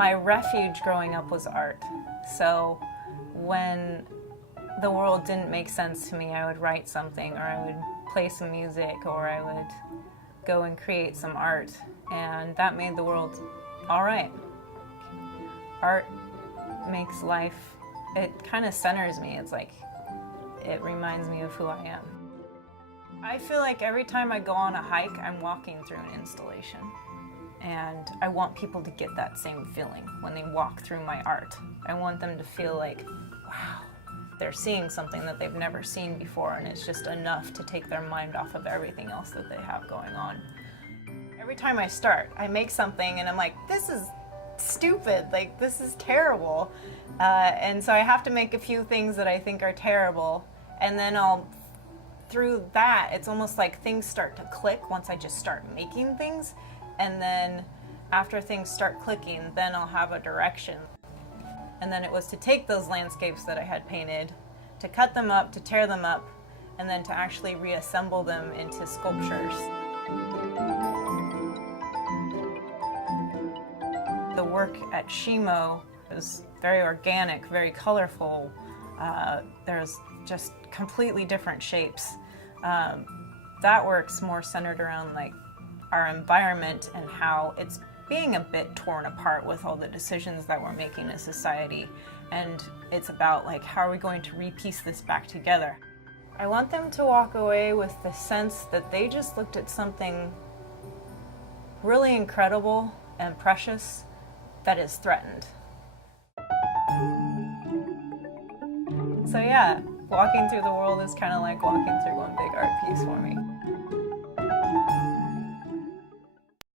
My refuge growing up was art. So when the world didn't make sense to me, I would write something, or I would play some music, or I would go and create some art. And that made the world all right. Art makes life, it kind of centers me. It's like, it reminds me of who I am. I feel like every time I go on a hike, I'm walking through an installation. And I want people to get that same feeling when they walk through my art. I want them to feel like, wow, they're seeing something that they've never seen before, and it's just enough to take their mind off of everything else that they have going on. Every time I start, I make something and I'm like, this is stupid, like this is terrible. And so I have to make a few things that I think are terrible, and then through that, it's almost like things start to click once I just start making things. And then after things start clicking, then I'll have a direction. And then it was to take those landscapes that I had painted, to cut them up, to tear them up, and then to actually reassemble them into sculptures. The work at Shimo is very organic, very colorful. There's just completely different shapes. That work's more centered around like our environment and how it's being a bit torn apart with all the decisions that we're making as society. And it's about like, how are we going to repiece this back together? I want them to walk away with the sense that they just looked at something really incredible and precious that is threatened. So yeah, walking through the world is kind of like walking through one big art piece for me.